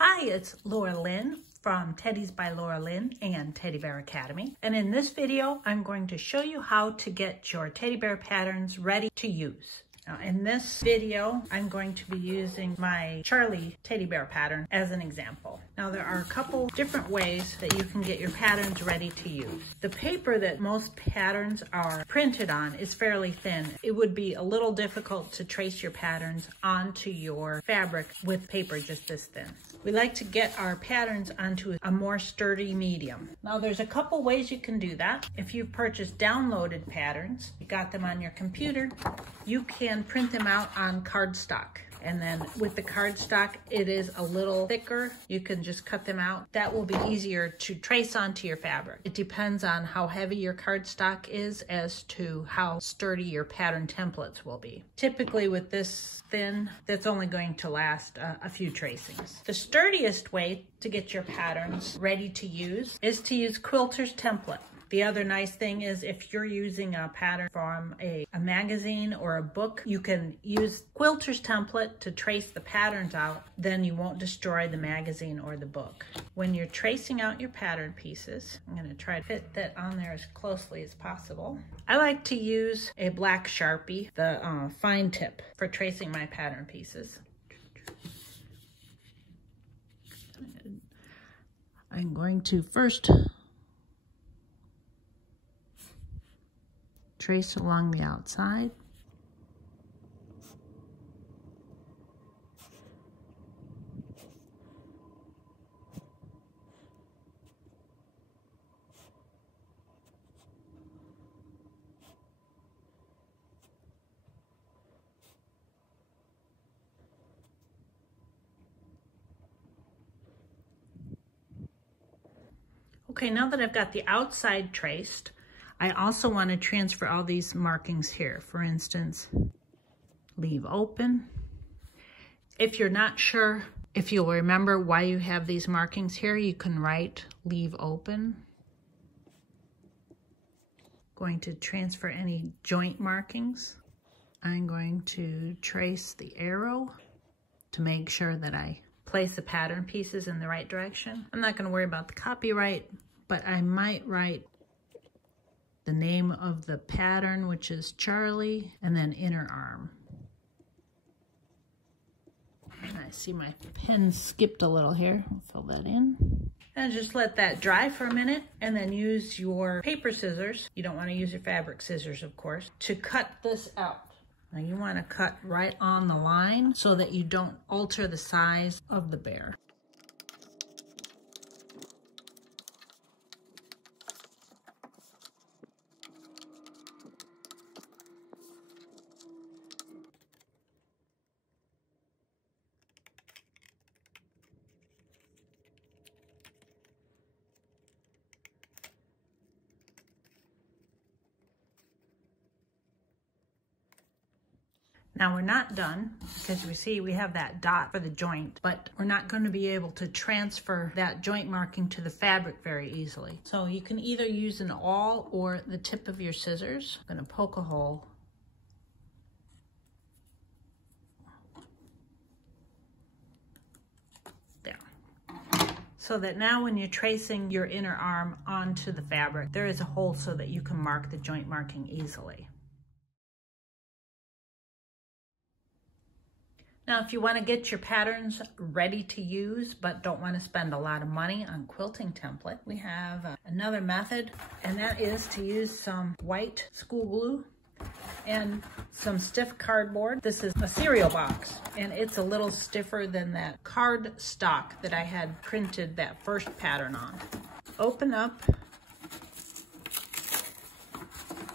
Hi, it's Laura Lynn from Teddies by Laura Lynn and Teddy Bear Academy. And in this video, I'm going to show you how to get your teddy bear patterns ready to use. Now, in this video, I'm going to be using my Charlie teddy bear pattern as an example. Now, there are a couple different ways that you can get your patterns ready to use. The paper that most patterns are printed on is fairly thin. It would be a little difficult to trace your patterns onto your fabric with paper just this thin. We like to get our patterns onto a more sturdy medium. Now, there's a couple ways you can do that. If you've purchased downloaded patterns, you got them on your computer, you can print them out on cardstock. And then with the cardstock, it is a little thicker. You can just cut them out. That will be easier to trace onto your fabric. It depends on how heavy your cardstock is as to how sturdy your pattern templates will be. Typically with this thin, that's only going to last a few tracings. The sturdiest way to get your patterns ready to use is to use Quilter's template. The other nice thing is if you're using a pattern from a magazine or a book, you can use Quilter's template to trace the patterns out, then you won't destroy the magazine or the book. When you're tracing out your pattern pieces, I'm going to try to fit that on there as closely as possible. I like to use a black Sharpie, the fine tip, for tracing my pattern pieces. I'm going to first trace along the outside. Okay, now that I've got the outside traced, I also want to transfer all these markings here. For instance, leave open. If you're not sure if you'll remember why you have these markings here, you can write leave open. Going to transfer any joint markings. I'm going to trace the arrow to make sure that I place the pattern pieces in the right direction. I'm not going to worry about the copyright, but I might write the name of the pattern, which is Charlie, and then inner arm. And I see my pen skipped a little here. I'll fill that in. And just let that dry for a minute, and then use your paper scissors. You don't want to use your fabric scissors, of course, to cut this out. Now you want to cut right on the line so that you don't alter the size of the bear. Now we're not done because we see we have that dot for the joint, but we're not going to be able to transfer that joint marking to the fabric very easily. So you can either use an awl or the tip of your scissors. I'm going to poke a hole. There. So that now when you're tracing your inner arm onto the fabric, there is a hole so that you can mark the joint marking easily. Now, if you want to get your patterns ready to use, but don't want to spend a lot of money on quilting template, we have another method, and that is to use some white school glue and some stiff cardboard. This is a cereal box, and it's a little stiffer than that card stock that I had printed that first pattern on. Open up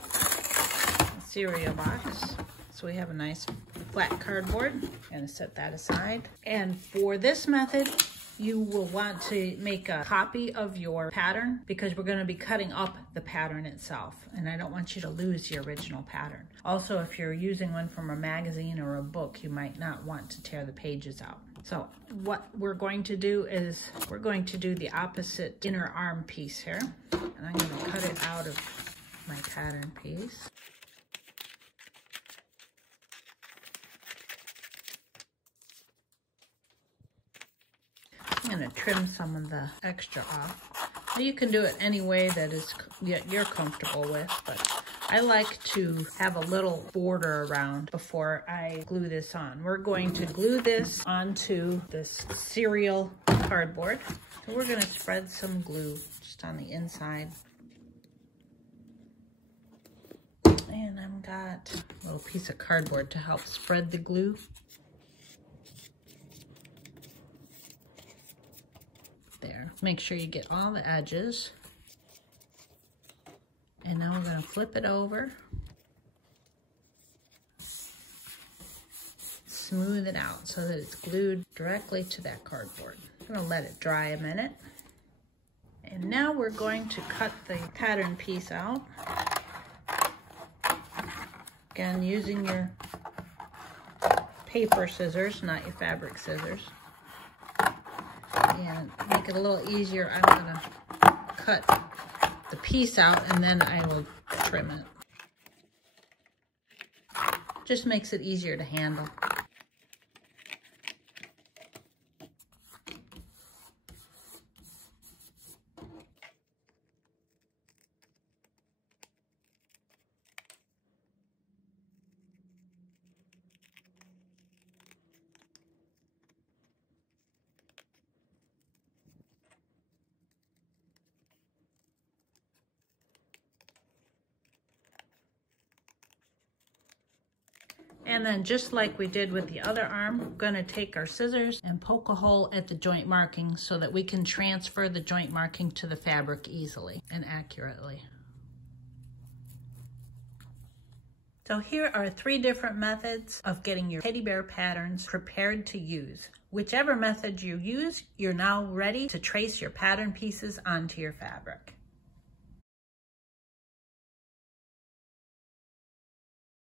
the cereal box. So we have a nice flat cardboard. I'm going to set that aside. And for this method, you will want to make a copy of your pattern because we're going to be cutting up the pattern itself. And I don't want you to lose your original pattern. Also, if you're using one from a magazine or a book, you might not want to tear the pages out. So what we're going to do is we're going to do the opposite inner arm piece here. And I'm going to cut it out of my pattern piece. I'm gonna trim some of the extra off. Now you can do it any way that you're comfortable with, but I like to have a little border around before I glue this on. We're going to glue this onto this cereal cardboard. So we're gonna spread some glue just on the inside. And I've got a little piece of cardboard to help spread the glue. There, make sure you get all the edges. And now we're going to flip it over. Smooth it out so that it's glued directly to that cardboard. I'm going to let it dry a minute. And now we're going to cut the pattern piece out. Again, using your paper scissors, not your fabric scissors. And make it a little easier, I'm going to cut the piece out and then I will trim it. Just makes it easier to handle. And then just like we did with the other arm, we're going to take our scissors and poke a hole at the joint marking so that we can transfer the joint marking to the fabric easily and accurately. So here are 3 different methods of getting your teddy bear patterns prepared to use. Whichever method you use, you're now ready to trace your pattern pieces onto your fabric.